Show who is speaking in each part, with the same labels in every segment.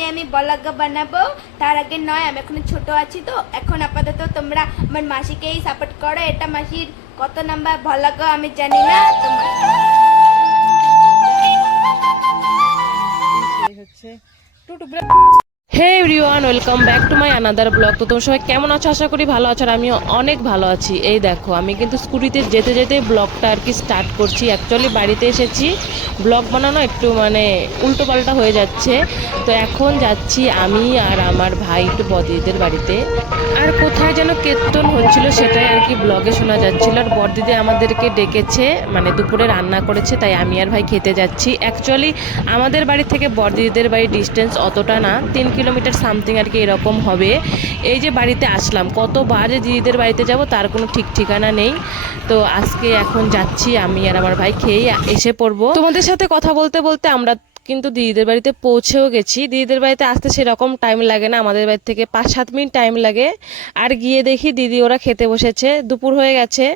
Speaker 1: তখনই আমি ব্লগ বানাবো। তার আগে নয়, আমি এখন ছোট আছি তো। এখন আপাতত তোমরা আমার মাসিকেই সাপোর্ট করো। এটা মাসির কত নাম্বার ব্লগ আমি জানি না।
Speaker 2: Hey everyone, welcome back to my another blog. তো তোমরা সবাই কেমন আছো? আশা করি ভালো আছো আর আমিও অনেক ভালো আছি। এই দেখো, আমি কিন্তু স্কুটিতে যেতে যেতে ব্লগটা আর কি স্টার্ট করছি। অ্যাকচুয়ালি বাড়িতে এসেছি। ব্লগ বানানো একটু মানে উল্টো পাল্টা হয়ে যাচ্ছে। তো এখন যাচ্ছি আমি আর আমার ভাই একটু বদিদের বাড়িতে। আর কোথায় যেন কীর্তন হচ্ছিল সেটাই আর কি ব্লগে শোনা যাচ্ছিল। আর বড়দিদি আমাদেরকে ডেকেছে মানে দুপুরে রান্না করেছে, তাই আমি আর ভাই খেতে যাচ্ছি। অ্যাকচুয়ালি আমাদের বাড়ি থেকে বড়দিদিদের বাড়ির ডিস্টেন্স অতটা না, তিন কিলোমিটার সামথিং আর কি এরকম হবে। এই যে বাড়িতে আসলাম, কতবার যে দিদিদের বাড়িতে যাব তার কোনো ঠিক ঠিকানা নেই। তো আজকে এখন যাচ্ছি আমি আর আমার ভাই খেয়ে এসে পড়ব। তোমাদের সাথে কথা বলতে বলতে আমরা কিন্তু দিদিদের বাড়িতে পৌঁছেও গেছি। দিদিদের বাড়িতে আসতে সেরকম টাইম লাগে না, আমাদের বাড়ি থেকে পাঁচ সাত মিনিট টাইম লাগে। আর গিয়ে দেখি দিদি ওরা খেতে বসেছে, দুপুর হয়ে গেছে।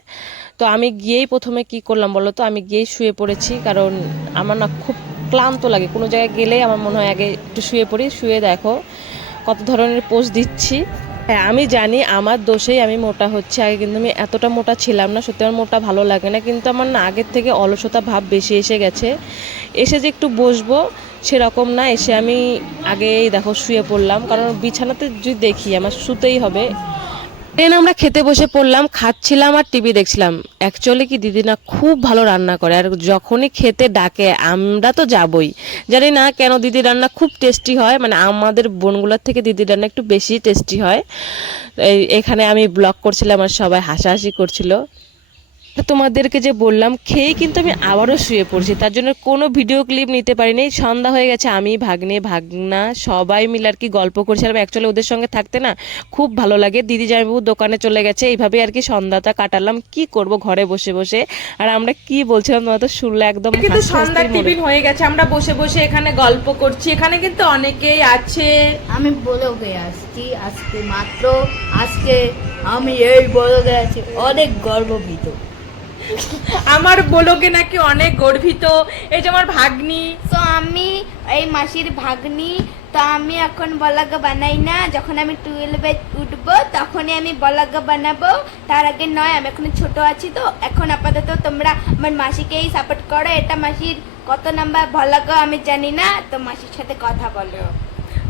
Speaker 2: তো আমি গিয়েই প্রথমে কি করলাম বলো তো? আমি গিয়েই শুয়ে পড়েছি, কারণ আমার না খুব ক্লান্ত লাগে। কোনো জায়গায় গেলেই আমার মনে হয় আগে একটু শুয়ে পড়ি, শুয়ে দেখো কত ধরনের পোস্ট দিচ্ছি। হ্যাঁ আমি জানি আমার দোষেই আমি মোটা হচ্ছে, আগে কিন্তু আমি এতটা মোটা ছিলাম না, সত্যি আমার মোটা ভালো লাগে না, কিন্তু আমার না আগের থেকে অলসতা ভাব বেশি এসে গেছে। এসে যে একটু বসবো সেরকম না, এসে আমি আগে দেখো শুয়ে পড়লাম, কারণ বিছানাতে যদি দেখি আমার শুতেই হবে। দেন আমরা খেতে বসে পড়লাম, খাচ্ছিলাম আর টিভি দেখছিলাম। অ্যাকচুয়ালি কি দিদি না খুব ভালো রান্না করে, আর যখনই খেতে ডাকে, আমরা তো যাবই। জানি না কেন দিদি রান্না খুব টেস্টি হয় মানে আমাদের বোনগুলোর থেকে দিদি রান্না একটু বেশি টেস্টি হয়। এখানে আমি ব্লগ করছিলাম আর সবাই হাসাহাসি করছিল। তোমাদেরকে যে বললাম খেয়েই কিন্তু আমি আবারও শুয়ে পড়ছি। তার জন্য কোনো ভিডিও ক্লিপ নিতে পারিনি। সন্ধ্যা হয়ে গেছে আমি ভাগ্নে ভাগনা সবাই মিলে আর কি গল্প করছিলাম অ্যাকচুয়ালি ওদের সঙ্গে থাকতে না খুব ভালো লাগে। দিদি জামাইবাবু দোকানে চলে গেছে এইভাবে আর কি সন্ধ্যাটা কাটালাম। কি করব ঘরে বসে বসে? আর আমরা কি বলছিলাম তোমরা তো শুনলে একদম
Speaker 3: কিন্তু সন্ধ্যার টিফিন হয়ে গেছে। আমরা বসে বসে এখানে গল্প করছি। এখানে কিন্তু অনেকেই আছে।
Speaker 1: আমি বলগে আসছি আজকে মাত্র আজকে আমি এই বলে আছি অনেক গর্বভীত।
Speaker 3: আমার বলোকে নাকি অনেক গর্বিত। এই যে আমার ভাগ্নি।
Speaker 1: তো আমি, এই মাসির ভাগ্নি, তো আমি এখন বলাগ বানাই না। যখন আমি টুয়েলভে উঠবো, তখনই আমি বলাগ বানাবো। তার আগে নয়, আমি এখন ছোট আছি তো। এখন আপাতত তোমরা আমার মাসিকেই সাপোর্ট করো। এটা মাসির কত নাম্বার বলাগ আমি জানি না। তো মাসির সাথে কথা বলো।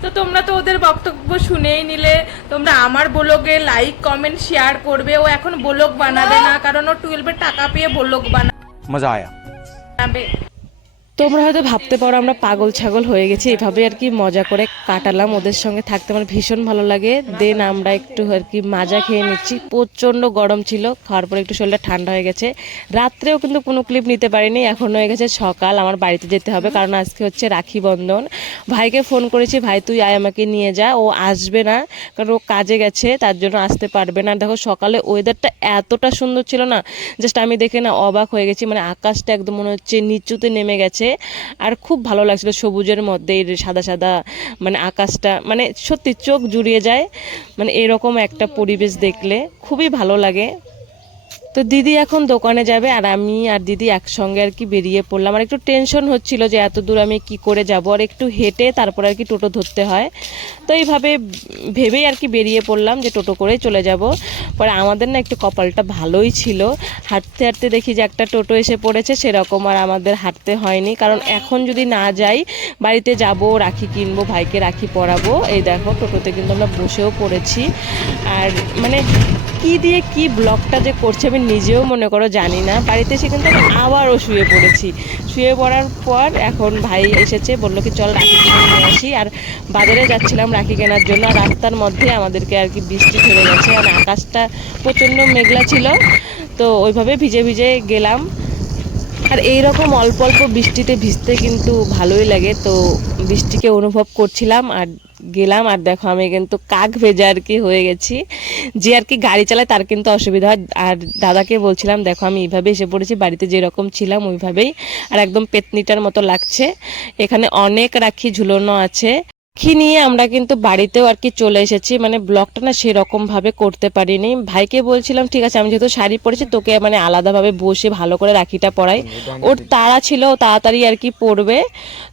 Speaker 3: তো তোমরা তো ওদের বক্তব্য শুনেই নিলে। তোমরা আমার ব্লগে লাইক কমেন্ট শেয়ার করবে। ও এখন ব্লগ বানাবে না কারণ ও টুয়েলভের টাকা পেয়ে ব্লগ
Speaker 4: বানাবে মজা
Speaker 3: আয়া।
Speaker 2: তোমরা হয়তো ভাবতে পারো, আমরা পাগল ছাগল হয়ে গেছি। এভাবে আর কি মজা করে কাটালাম ওদের সঙ্গে থাকতে। আমার ভীষণ ভালো লাগে। দেন আমরা একটু আর কি মাজা খেয়ে নিচ্ছি। প্রচণ্ড গরম ছিল, খাওয়ার পরে একটু শরীরটা ঠান্ডা হয়ে গেছে। রাত্রেও কিন্তু কোনো ক্লিপ নিতে পারিনি, এখন হয়ে গেছে সকাল। আমার বাড়িতে যেতে হবে, কারণ আজকে হচ্ছে রাখি বন্ধন। ভাইকে ফোন করেছি, ভাই, তুই আয় আমাকে নিয়ে যা। ও আসবে না, কারণ ও কাজে গেছে, তার জন্য আসতে পারবে না। দেখো সকালে ওয়েদারটা এতটা সুন্দর ছিল না জাস্ট আমি দেখে না অবাক হয়ে গেছি। মানে আকাশটা একদম মনে হচ্ছে নিচুতে নেমে গেছে। আর খুব ভালো লাগছিল সবুজের মধ্যে এর সাদা সাদা মানে আকাশটা মানে সত্যি চোখ জুড়িয়ে যায়। মানে এরকম একটা পরিবেশ দেখলে খুবই ভালো লাগে। তো দিদি এখন দোকানে যাবে আর আমি আর দিদি একসঙ্গে আর কি বেরিয়ে পড়লাম। আর একটু টেনশন হচ্ছিল যে এত দূর আমি কি করে যাব আর একটু হেঁটে তারপর আর কি টোটো ধরতে হয়। তো এইভাবে ভেবেই আর কি বেরিয়ে পড়লাম যে টোটো করেই চলে যাব। পরে আমাদের না একটু কপালটা ভালোই ছিল। হাঁটতে হাঁটতে দেখি যে একটা টোটো এসে পড়েছে, সেরকম আর আমাদের হাঁটতে হয়নি। কারণ এখন যদি না যাই, বাড়িতে যাব, রাখি কিনবো, ভাইকে রাখি পরাবো। এই দেখো, টোটোতে কিন্তু আমরা বসেও পড়েছি। আর মানে কি দিয়ে কি ব্লগটা যে করছে আমি নিজেও মনে করো জানি না। বাড়িতে এসে কিন্তু আমি আবারও শুয়ে পড়েছি। শুয়ে পড়ার পর এখন ভাই এসেছে, বলল কি, চল রাখি কিনে নিয়ে আসি। আর বাজারে যাচ্ছিলাম রাখি কেনার জন্য, আর রাস্তার মধ্যে আমাদেরকে আর কি বৃষ্টি ধরে গেছে। আর আকাশটা প্রচণ্ড মেঘলা ছিল, তো ওইভাবে ভিজে ভিজে গেলাম। আর এই রকম অল্প অল্প বৃষ্টিতে ভিজতে কিন্তু ভালোই লাগে। তো বৃষ্টিকে অনুভব করছিলাম আর গেলাম আর দেখো আমি কিন্তু কাক ভেজা আর কি হয়ে গেছি। যে আর কি গাড়ি চালায় তার কিন্তু অসুবিধা হয়। আর দাদাকে বলছিলাম, দেখো আমি এইভাবে এসে পড়েছি, বাড়িতে যেরকম ছিলাম ওইভাবেই। আর একদম পেতনিটার মতো লাগছে। এখানে অনেক রাখি ঝুলোনো আছে। কি নিয়ে আমরা কিন্তু বাড়িতেও আর কি চলে এসেছি। মানে ব্লগটা না সেরকম ভাবে করতে পারিনি। ভাইকে বলছিলাম ঠিক আছে আমি যেহেতু শাড়ি পরেছি তোকে মানে আলাদাভাবে বসে ভালো করে রাখিটা পরাই। ওর তাড়া ছিল তাড়াতাড়ি আর কি পড়বে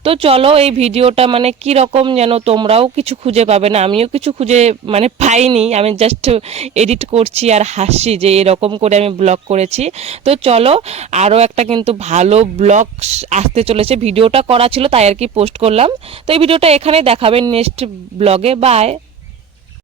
Speaker 2: তো চলো এই ভিডিওটা মানে কি রকম যেন তোমরাও কিছু খুঁজে পাবে না। আমিও কিছু খুঁজে মানে পাইনি। আমি জাস্ট এডিট করছি আর হাসছি যে এরকম করে আমি ব্লগ করেছি। তো চলো আরও একটা কিন্তু ভালো ব্লগ আসতে চলেছে। ভিডিওটা করা ছিল তাই আর কি পোস্ট করলাম। তো এই ভিডিওটা এখানে দেখাবেন নেক্সট ব্লগে বাই